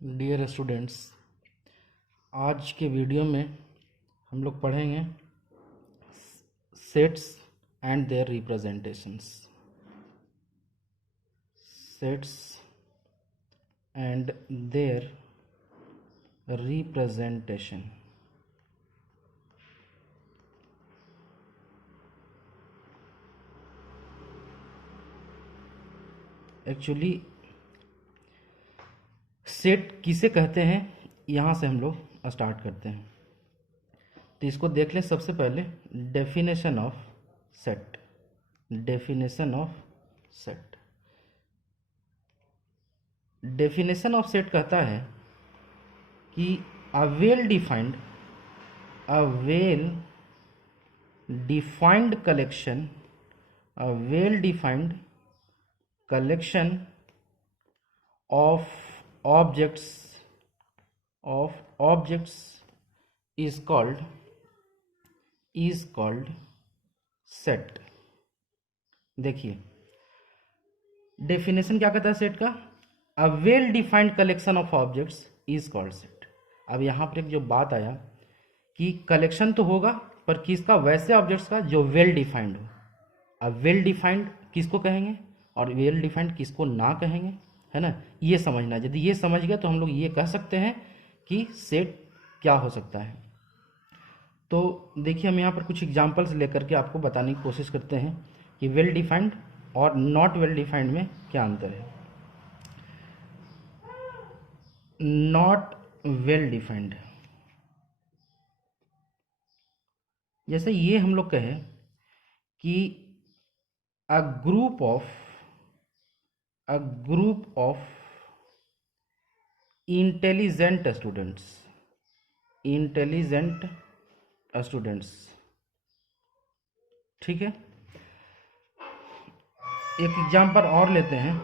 Dear students, आज के video में हम लोग पढ़ेंगे sets and their representations. Sets and their representation. Actually set किसे कहते हैं, यहाँ से हम लोग स्टार्ट करते हैं। तो इसको देख लें। सबसे पहले definition of set. Definition of set. Definition of set कहता है कि a well defined collection of objects is called set। देखिए डेफिनेशन क्या कहता है सेट का। A well defined collection of objects is called set. अब यहाँ पर एक जो बात आया कि कलेक्शन तो होगा पर किसका, वैसे ऑब्जेक्ट्स का जो वेल डिफाइंड हो। अब वेल डिफाइंड किसको कहेंगे और वेल डिफाइंड किसको ना कहेंगे, है ना, ये समझना। यदि ये समझ गया तो हम लोग ये कह सकते हैं कि सेट क्या हो सकता है। तो देखिए हम यहाँ पर कुछ एग्जांपल्स लेकर के आपको बताने की कोशिश करते हैं कि वेल डिफाइंड और नॉट वेल डिफाइंड में क्या अंतर है। नॉट वेल डिफाइंड, जैसे ये हम लोग कहें कि a group of intelligent students, ठीक है। एक एग्जांपल और लेते हैं।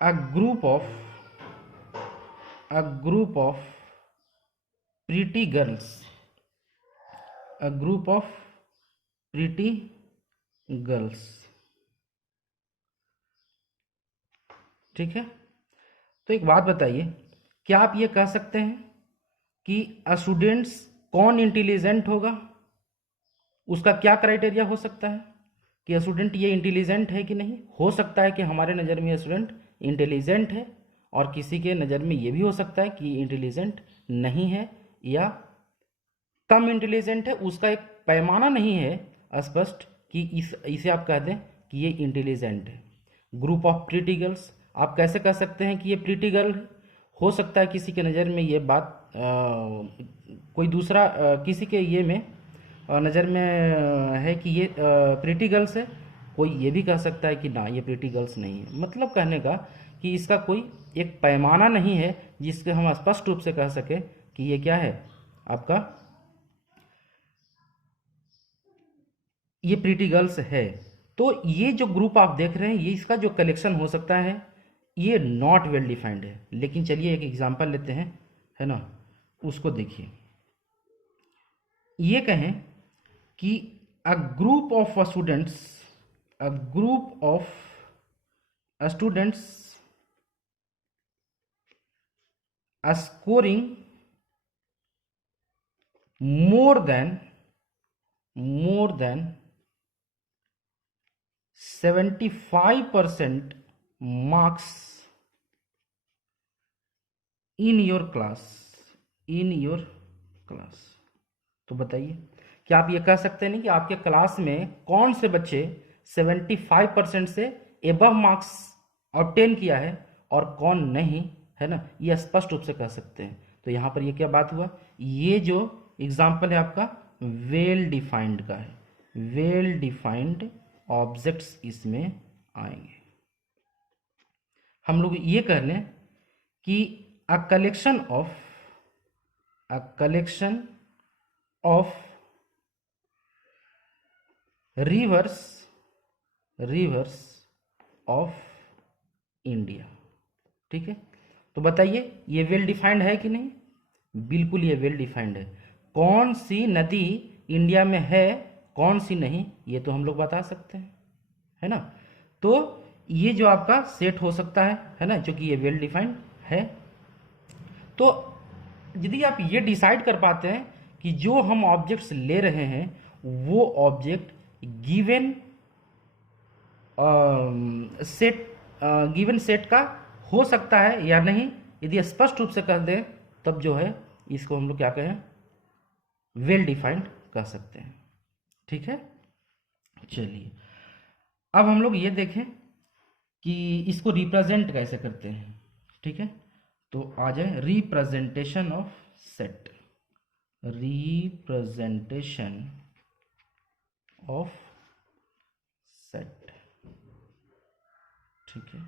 A group of pretty girls, ठीक है। तो एक बात बताइए, क्या आप ये कह सकते हैं कि स्टूडेंट्स कौन इंटेलिजेंट होगा, उसका क्या क्राइटेरिया हो सकता है कि स्टूडेंट ये इंटेलिजेंट है कि नहीं। हो सकता है कि हमारे नज़र में स्टूडेंट इंटेलिजेंट है और किसी के नज़र में ये भी हो सकता है कि इंटेलिजेंट नहीं है या कम इंटेलिजेंट है। उसका एक पैमाना नहीं है स्पष्ट कि इसे आप कह दें कि ये इंटेलिजेंट है। ग्रुप ऑफ प्रीटी गर्ल्स, आप कैसे कह सकते हैं कि ये प्रीटी गर्ल है। हो सकता है किसी के नज़र में ये बात कोई दूसरा किसी के ये में नज़र में है कि ये प्रीटी गर्ल्स है। कोई ये भी कह सकता है कि ना, ये प्रीटी गर्ल्स नहीं है। मतलब कहने का कि इसका कोई एक पैमाना नहीं है जिसके हम स्पष्ट रूप से कह सके कि ये क्या है आपका, ये प्रीटी गर्ल्स है। तो ये जो ग्रुप आप देख रहे हैं, ये इसका जो कलेक्शन हो सकता है ये नॉट वेल डिफाइंड है। लेकिन चलिए एक एग्जांपल लेते हैं, है ना, उसको देखिए। ये कहें कि a group of students scoring more than 75% marks in your class। तो बताइए, क्या आप ये कह सकते हैं कि आपके क्लास में कौन से बच्चे 75% से एबव मार्क्स ऑब्टेन किया है और कौन नहीं, है ना, ये स्पष्ट रूप से कह सकते हैं। तो यहाँ पर ये क्या बात हुआ, ये जो एग्जाम्पल है आपका वेल डिफाइंड का है। वेल डिफाइंड ऑब्जेक्ट्स इसमें आएंगे। हम लोग ये कह लें कि a collection of reverse of India, ठीक है। तो बताइए ये वेल डिफाइंड है कि नहीं। बिल्कुल ये वेल डिफाइंड है। कौन सी नदी इंडिया में है, कौन सी नहीं, ये तो हम लोग बता सकते हैं, है ना। तो ये जो आपका सेट हो सकता है ना, क्योंकि ये वेल डिफाइंड है। तो यदि आप ये डिसाइड कर पाते हैं कि जो हम ऑब्जेक्ट्स ले रहे हैं वो ऑब्जेक्ट गिवन सेट का हो सकता है या नहीं, यदि स्पष्ट रूप से कह दें तब जो है इसको हम लोग क्या कहें, वेल डिफाइंड कह सकते हैं। ठीक है, चलिए अब हम लोग ये देखें कि इसको रिप्रेजेंट कैसे करते हैं। ठीक है, तो आ जाए representation of set, representation of set. ठीक है,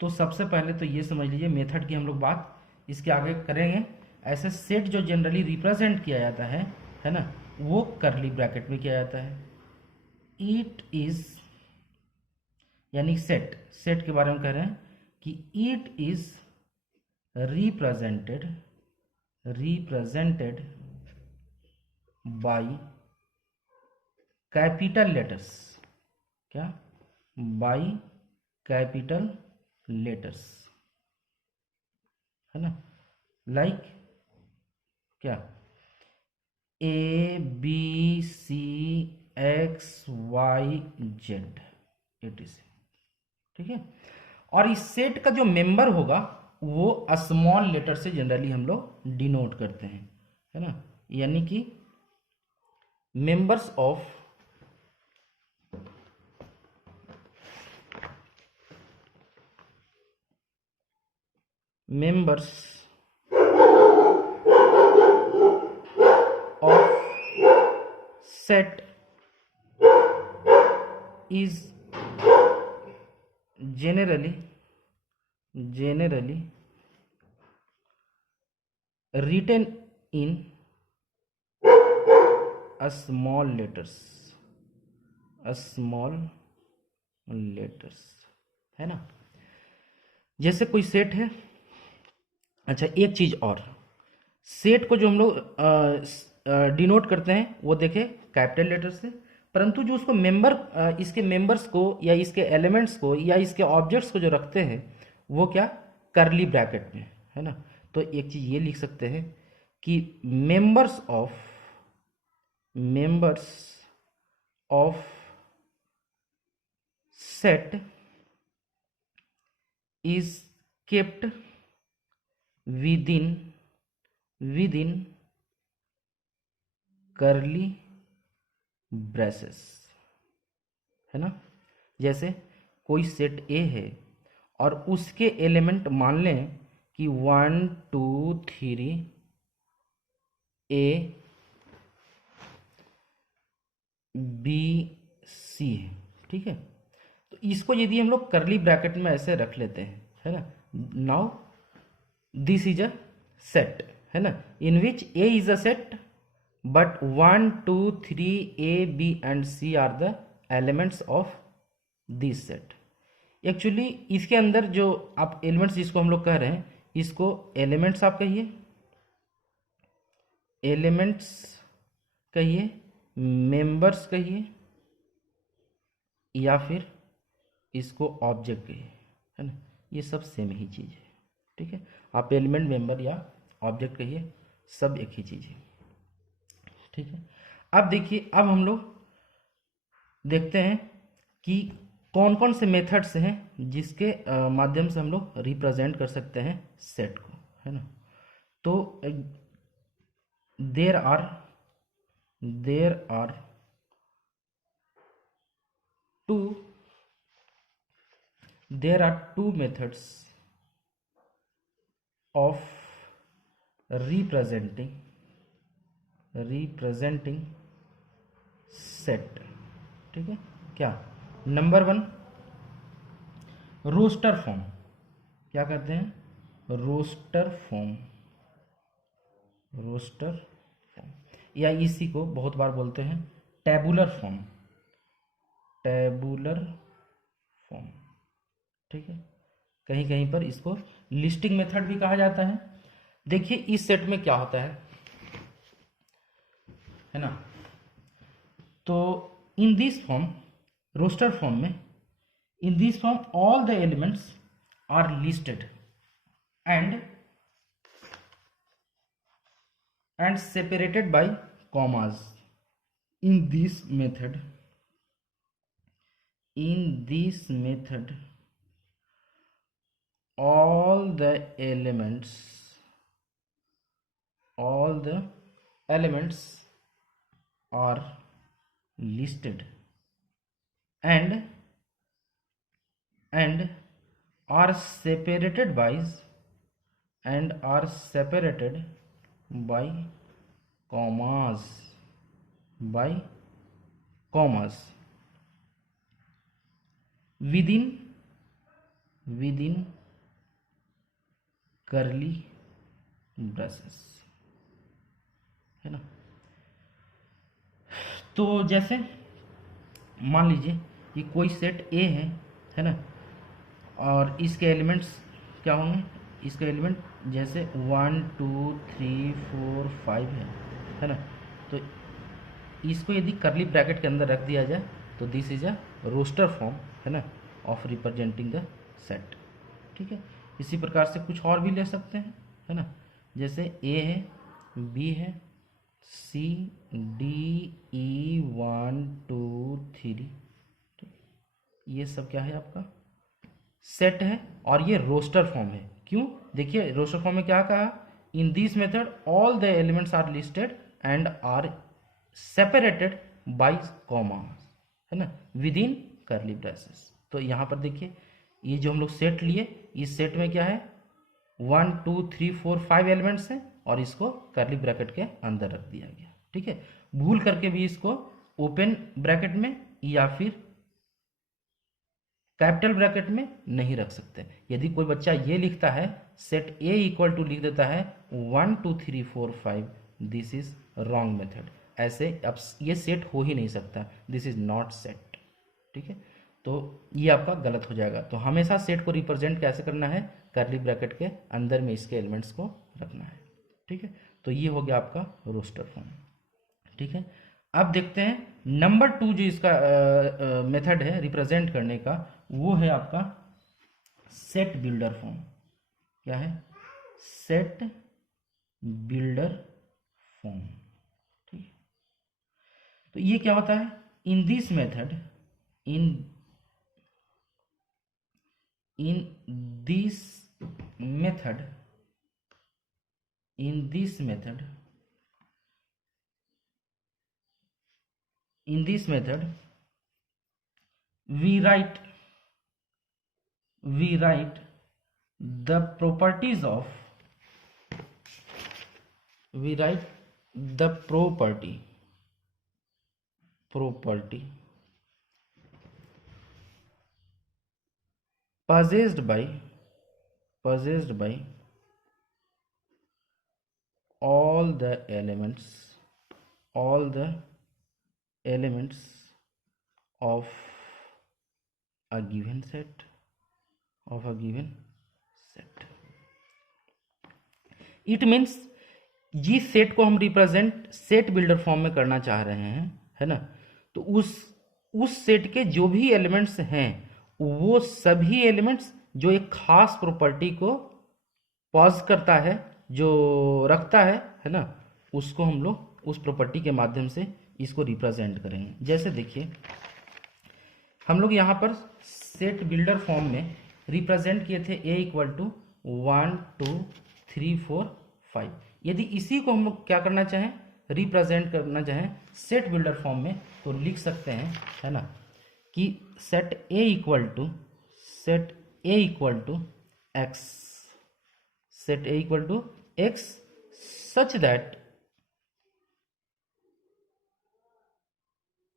तो सबसे पहले तो ये समझ लीजिए मेथड की हम लोग बात इसके आगे करेंगे। ऐसे सेट जो जनरली रिप्रेजेंट किया जाता है ना, वो करली ब्रैकेट में किया जाता है। इट इज, यानी सेट, सेट के बारे में कह रहे हैं कि it is represented by capital letters. क्या? बाय कैपिटल लेटर्स, है ना, लाइक क्या, ABCXYZ etc। ठीक है, और इस सेट का जो मेंबर होगा वो स्मॉल लेटर से जनरली हम लोग डिनोट करते हैं, है ना, यानी कि members of set is generally written in a small letters, है ना। जैसे कोई सेट है, अच्छा एक चीज और, सेट को जो हम लोग डिनोट करते हैं वो देखे कैपिटल लेटर से, परंतु जो उसको मेंबर, इसके मेंबर्स को या इसके एलिमेंट्स को या इसके ऑब्जेक्ट्स को जो रखते हैं वो क्या, करली ब्रैकेट में, है ना। तो एक चीज ये लिख सकते हैं कि members of set is kept within curly braces, है ना। जैसे कोई सेट ए है और उसके एलिमेंट मान लें कि 1 2 3 ABC है, ठीक है। तो इसको यदि हम लोग करली ब्रैकेट में ऐसे रख लेते हैं, है ना, now this is a set, है ना, in which A is a set but 1 2 3 A B and C are the elements of this set. Actually इसके अंदर जो आप एलिमेंट्स जिसको हम लोग कह रहे हैं, इसको एलिमेंट्स आप कहिए, एलिमेंट्स कहिए, मेंबर्स कहिए, या फिर इसको ऑब्जेक्ट कहिए, है ना, ये सब सेम ही चीज़ है। ठीक है, आप एलिमेंट, मेंबर या ऑब्जेक्ट कहिए, सब एक ही चीज़ है। ठीक है, अब देखिए, अब हम लोग देखते हैं कि कौन कौन से मेथड्स हैं जिसके माध्यम से हम लोग रिप्रेजेंट कर सकते हैं सेट को, है ना। तो there are two methods of representing set। ठीक है, क्या, नंबर 1 रोस्टर फॉर्म, क्या कहते हैं, रोस्टर फॉर्म, या इसी को बहुत बार बोलते हैं टेबुलर फॉर्म, ठीक है। कहीं कहीं पर इसको लिस्टिंग मेथड भी कहा जाता है। देखिए इस सेट में क्या होता है ना, तो in this form, roster form में, in this form all the elements are listed, and separated by commas. In this method all the elements are listed and are separated by commas within curly braces, है ना। तो जैसे मान लीजिए कि कोई set ए है ना, और इसके एलिमेंट्स क्या होंगे, इसके एलिमेंट जैसे 1 2 3 4 5 है ना। तो इसको यदि करली ब्रैकेट के अंदर रख दिया जाए तो this is a roster form, है ना, ऑफ रिप्रेजेंटिंग द सेट। ठीक है, इसी प्रकार से कुछ और भी ले सकते हैं, है ना, जैसे ए है, बी है, सी डी ई 1 2 3, ये सब क्या है आपका सेट है, और ये रोस्टर फॉर्म है। क्यों, देखिए रोस्टर फॉर्म में क्या कहा, in this method all the elements are listed and are separated by comma, है ना, विद इन करली ब्रेसेस। तो यहाँ पर देखिए ये जो हम लोग सेट लिए, इस सेट में क्या है 1 2 3 4 5 एलिमेंट्स हैं, और इसको करली ब्रैकेट के अंदर रख दिया गया। ठीक है, भूल करके भी इसको ओपन ब्रैकेट में या फिर कैपिटल ब्रैकेट में नहीं रख सकते। यदि कोई बच्चा ये लिखता है सेट ए इक्वल टू लिख देता है 1 2 3 4 5, दिस इज रॉन्ग मेथड। ऐसे अब ये सेट हो ही नहीं सकता, दिस इज नॉट सेट। ठीक है, तो ये आपका गलत हो जाएगा। तो हमेशा सेट को रिप्रेजेंट कैसे करना है, करली ब्रैकेट के अंदर में इसके एलिमेंट्स को रखना है। ठीक है, तो ये हो गया आपका रोस्टर फॉर्म। ठीक है, अब देखते हैं नंबर 2 जो इसका मेथड है रिप्रेजेंट करने का, वो है आपका सेट बिल्डर फॉर्म। क्या है, सेट बिल्डर फॉर्म। ठीक, तो ये क्या होता है, इन this method in this method we write the properties of property possessed by all the elements of a given set it means जिस सेट को हम रिप्रेजेंट सेट बिल्डर फॉर्म में करना चाह रहे हैं, है ना, तो उस सेट के जो भी एलिमेंट्स हैं, वो सभी एलिमेंट्स जो एक खास प्रॉपर्टी को पॉज करता है, जो रखता है ना, उसको हम लोग उस प्रॉपर्टी के माध्यम से इसको रिप्रेजेंट करेंगे। जैसे देखिए हम लोग यहाँ पर सेट बिल्डर फॉर्म में रिप्रेजेंट किए थे ए इक्वल टू 1 2 3 4 5। यदि इसी को हम लोग क्या करना चाहें, रिप्रेजेंट करना चाहें सेट बिल्डर फॉर्म में, तो लिख सकते हैं, है ना, कि set A equal to X such that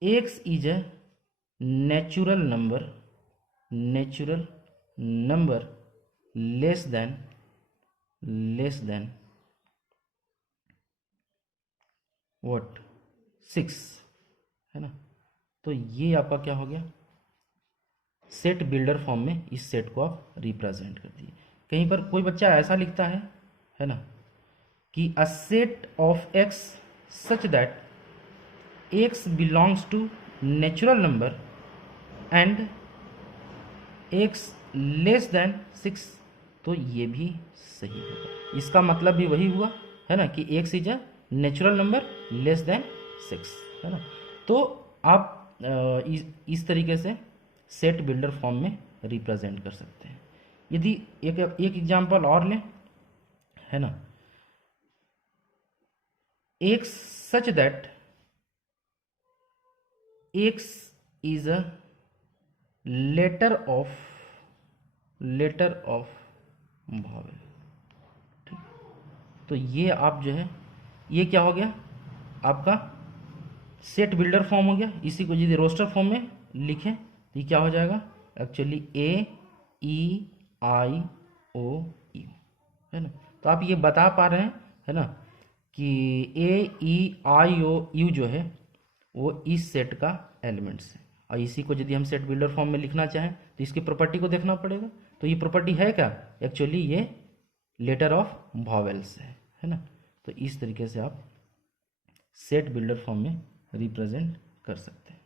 X is a natural number less than what 6, है ना। तो ये आपका क्या हो गया, सेट बिल्डर फॉर्म में इस सेट को आप रिप्रेजेंट कर दिए। कहीं पर कोई बच्चा ऐसा लिखता है ना, कि a set of X such that X belongs to natural number and X less than 6। तो ये भी सही होगा। इसका मतलब भी वही हुआ है ना कि x is a natural number less than 6, है ना। तो आप इस तरीके से सेट बिल्डर फॉर्म में रिप्रेजेंट कर सकते हैं। यदि एक एग्जांपल और लें, है ना, एक such that x is a letter of vowel. ठीक, तो ये आप जो है, ये क्या हो गया आपका सेट बिल्डर फॉर्म हो गया। इसी को यदि रोस्टर फॉर्म में लिखें तो ये क्या हो जाएगा एक्चुअली AEIOU, है ना। तो आप ये बता पा रहे हैं, है ना, कि AEIOU जो है वो इस सेट का एलिमेंट्स है। और इसी को यदि हम सेट बिल्डर फॉर्म में लिखना चाहें तो इसकी प्रॉपर्टी को देखना पड़ेगा। तो ये प्रॉपर्टी है क्या, एक्चुअली ये लेटर ऑफ वॉवेल्स है ना। तो इस तरीके से आप सेट बिल्डर फॉर्म में रिप्रेजेंट कर सकते हैं।